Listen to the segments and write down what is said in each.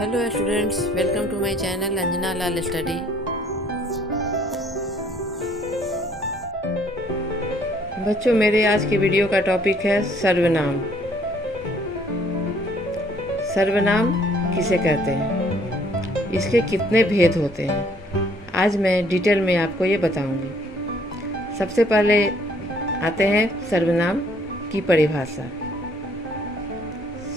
Hello students, welcome to my channel Anjana Lal study. बच्चों, मेरे आज की वीडियो का टॉपिक है सर्वनाम। सर्वनाम किसे कहते हैं, इसके कितने भेद होते हैं, आज मैं डिटेल में आपको ये बताऊंगी। सबसे पहले आते हैं सर्वनाम की परिभाषा।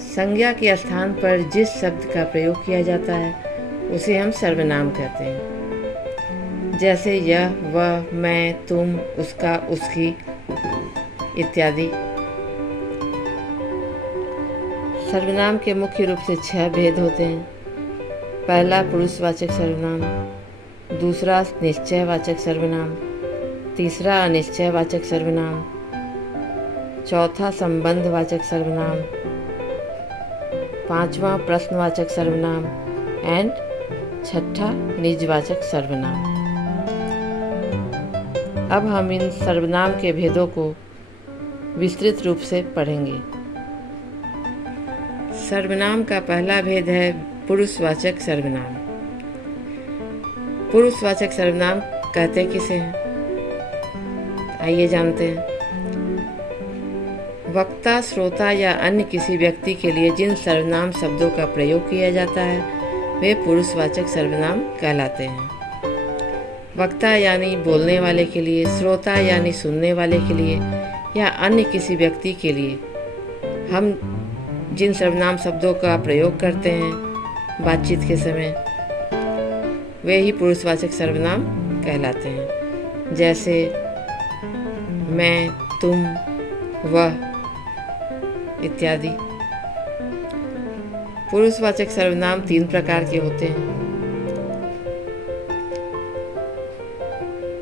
संज्ञा के स्थान पर जिस शब्द का प्रयोग किया जाता है उसे हम सर्वनाम कहते हैं, जैसे यह, वह, मैं, तुम, उसका, उसकी इत्यादि। सर्वनाम के मुख्य रूप से 6 भेद होते हैं। पहला पुरुषवाचक सर्वनाम, दूसरा निश्चयवाचक सर्वनाम, तीसरा अनिश्चयवाचक सर्वनाम, चौथा संबंधवाचक सर्वनाम, पांचवा प्रश्नवाचक सर्वनाम एंड छठा निजवाचक सर्वनाम। अब हम इन सर्वनाम के भेदों को विस्तृत रूप से पढ़ेंगे। सर्वनाम का पहला भेद है पुरुषवाचक सर्वनाम। पुरुषवाचक सर्वनाम कहते किसे हैं, आइए जानते हैं। वक्ता, श्रोता या अन्य किसी व्यक्ति के लिए जिन सर्वनाम शब्दों का प्रयोग किया जाता है वे पुरुषवाचक सर्वनाम कहलाते हैं। वक्ता यानी बोलने वाले के लिए, श्रोता यानी सुनने वाले के लिए या अन्य किसी व्यक्ति के लिए हम जिन सर्वनाम शब्दों का प्रयोग करते हैं बातचीत के समय, वे ही पुरुषवाचक सर्वनाम कहलाते हैं। जैसे मैं, तुम, वह इत्यादि। पुरुषवाचक सर्वनाम 3 प्रकार के होते हैं।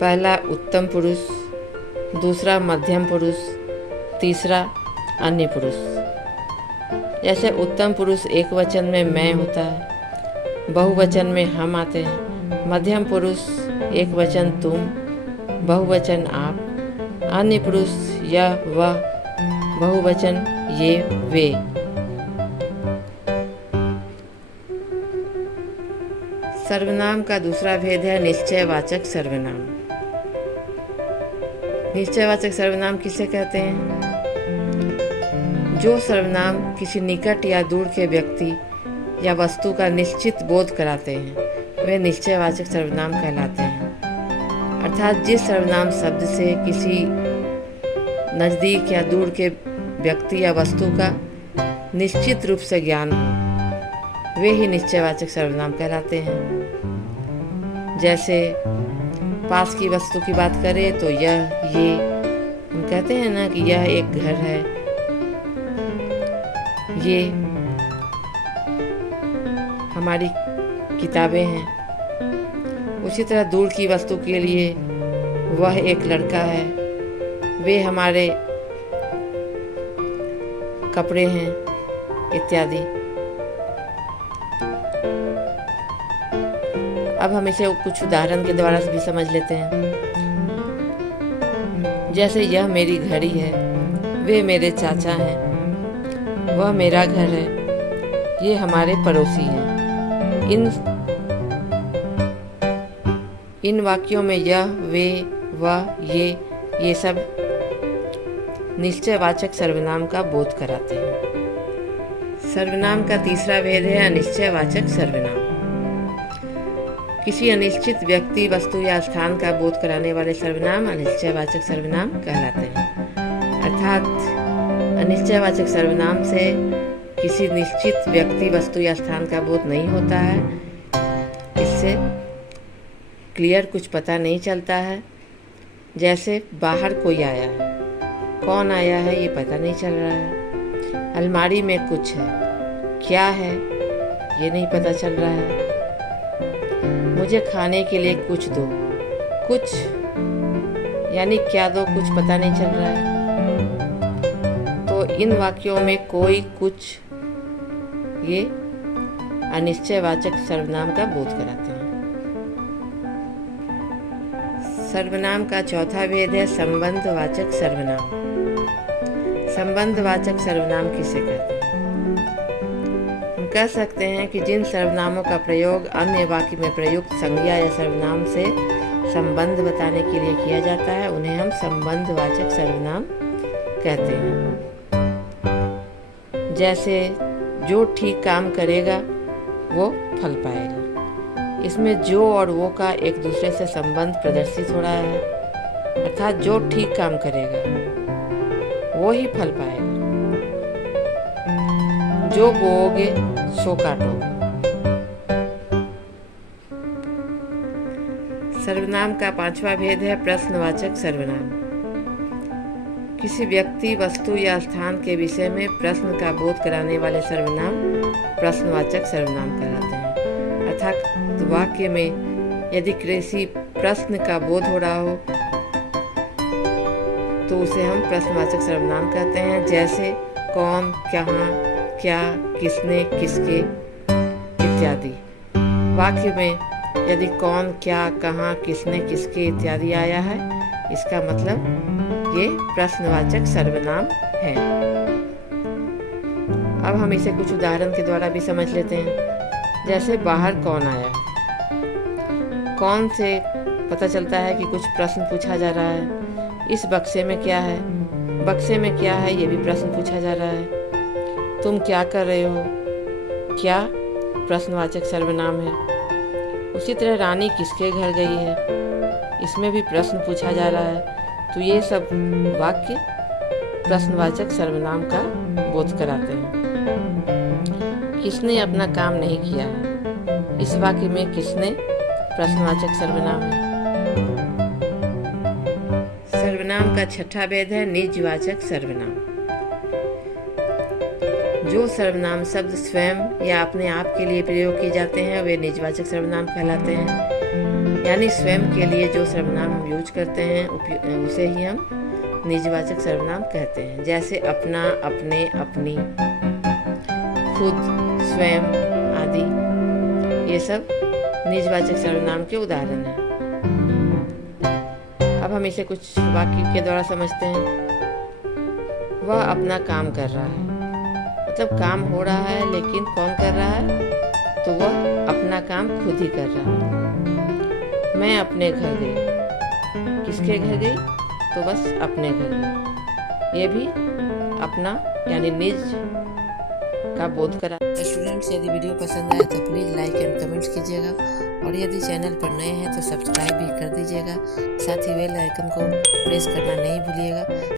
पहला उत्तम पुरुष, दूसरा मध्यम पुरुष, तीसरा अन्य पुरुष। जैसे उत्तम पुरुष एक वचन में मैं होता है, बहुवचन में हम आते हैं। मध्यम पुरुष एक वचन तुम, बहुवचन आप। अन्य पुरुष यह, वह, बहुवचन ये, वे। सर्वनाम का दूसरा भेद है निश्चयवाचक सर्वनाम। निश्चयवाचक सर्वनाम किसे कहते हैं? जो सर्वनाम किसी निकट या दूर के व्यक्ति या वस्तु का निश्चित बोध कराते हैं वे निश्चयवाचक सर्वनाम कहलाते हैं। अर्थात जिस सर्वनाम शब्द से किसी नज़दीक या दूर के व्यक्ति या वस्तु का निश्चित रूप से ज्ञान हो, वे ही निश्चयवाचक सर्वनाम कहलाते हैं। जैसे पास की वस्तु की बात करें तो यह, ये, हम कहते हैं ना कि यह एक घर है, ये हमारी किताबें हैं। उसी तरह दूर की वस्तु के लिए वह एक लड़का है, वे हमारे कपड़े हैं इत्यादि। अब हम इसे कुछ उदाहरण के द्वारा भी समझ लेते हैं। जैसे यह मेरी घड़ी है, वे मेरे चाचा हैं, वह मेरा घर है, ये हमारे पड़ोसी हैं। इन वाक्यों में यह, वे, वह, ये सब निश्चयवाचक सर्वनाम का बोध कराते हैं। सर्वनाम का तीसरा भेद है अनिश्चयवाचक सर्वनाम। किसी अनिश्चित व्यक्ति, वस्तु या स्थान का बोध कराने वाले सर्वनाम अनिश्चयवाचक सर्वनाम कहलाते हैं। अर्थात अनिश्चयवाचक सर्वनाम से किसी निश्चित व्यक्ति, वस्तु या स्थान का बोध नहीं होता है। इससे क्लियर कुछ पता नहीं चलता है। जैसे बाहर कोई आया है, कौन आया है ये पता नहीं चल रहा है। अलमारी में कुछ है, क्या है ये नहीं पता चल रहा है। मुझे खाने के लिए कुछ दो, कुछ यानी क्या दो, कुछ पता नहीं चल रहा है। तो इन वाक्यों में कोई, कुछ, ये अनिश्चयवाचक सर्वनाम का बोध कराते हैं। सर्वनाम का चौथा भेद है संबंधवाचक सर्वनाम। संबंधवाचक सर्वनाम किसे कहते हैं? हम कह सकते हैं कि जिन सर्वनामों का प्रयोग अन्य वाक्य में प्रयुक्त संज्ञा या सर्वनाम से संबंध बताने के लिए किया जाता है उन्हें हम संबंधवाचक सर्वनाम कहते हैं। जैसे जो ठीक काम करेगा वो फल पाएगा। इसमें जो और वो का एक दूसरे से संबंध प्रदर्शित हो रहा है, अर्थात जो ठीक काम करेगा वो ही फल पाएगा। जो बोओगे सो काटोगे। सर्वनाम का 5वां भेद है प्रश्नवाचक सर्वनाम। किसी व्यक्ति, वस्तु या स्थान के विषय में प्रश्न का बोध कराने वाले सर्वनाम प्रश्नवाचक सर्वनाम कहलाते हैं। अर्थात वाक्य में यदि किसी प्रश्न का बोध हो रहा हो तो उसे हम प्रश्नवाचक सर्वनाम कहते हैं। जैसे कौन, कहाँ, क्या, किसने, किसके इत्यादि। वाक्य में यदि कौन, क्या, कहाँ, किसने, किसके इत्यादि आया है, इसका मतलब ये प्रश्नवाचक सर्वनाम है। अब हम इसे कुछ उदाहरण के द्वारा भी समझ लेते हैं। जैसे बाहर कौन आया। कौन से पता चलता है कि कुछ प्रश्न पूछा जा रहा है। इस बक्से में क्या है, बक्से में क्या है, ये भी प्रश्न पूछा जा रहा है। तुम क्या कर रहे हो, क्या प्रश्नवाचक सर्वनाम है। उसी तरह रानी किसके घर गई है, इसमें भी प्रश्न पूछा जा रहा है। तो ये सब वाक्य प्रश्नवाचक सर्वनाम का बोध कराते हैं। किसने अपना काम नहीं किया है। इस वाक्य में किसने प्रश्नवाचक सर्वनाम है। सर्वनाम का 6वां भेद है निजवाचक सर्वनाम। जो सर्वनाम शब्द स्वयं या अपने आप के लिए प्रयोग किए जाते हैं वे निजवाचक सर्वनाम कहलाते हैं। यानी स्वयं के लिए जो सर्वनाम हम यूज करते हैं उसे ही हम निजवाचक सर्वनाम कहते हैं। जैसे अपना, अपने, अपनी, खुद, स्वयं आदि, ये सब निजवाचक सर्वनाम के उदाहरण हैं। अब हम इसे कुछ वाक्य के द्वारा समझते हैं। वह अपना काम कर रहा है, मतलब काम हो रहा है लेकिन कौन कर रहा है, तो वह अपना काम खुद ही कर रहा है। मैं अपने घर गई, किसके घर गई, तो बस अपने घर गई। ये भी अपना यानी निज का बोध करा। स्टूडेंट्स, यदि वीडियो पसंद आए तो प्लीज़ लाइक एंड कमेंट्स कीजिएगा और यदि चैनल पर नए हैं तो सब्सक्राइब भी कर दीजिएगा। साथ ही बेल आइकन को प्रेस करना नहीं भूलिएगा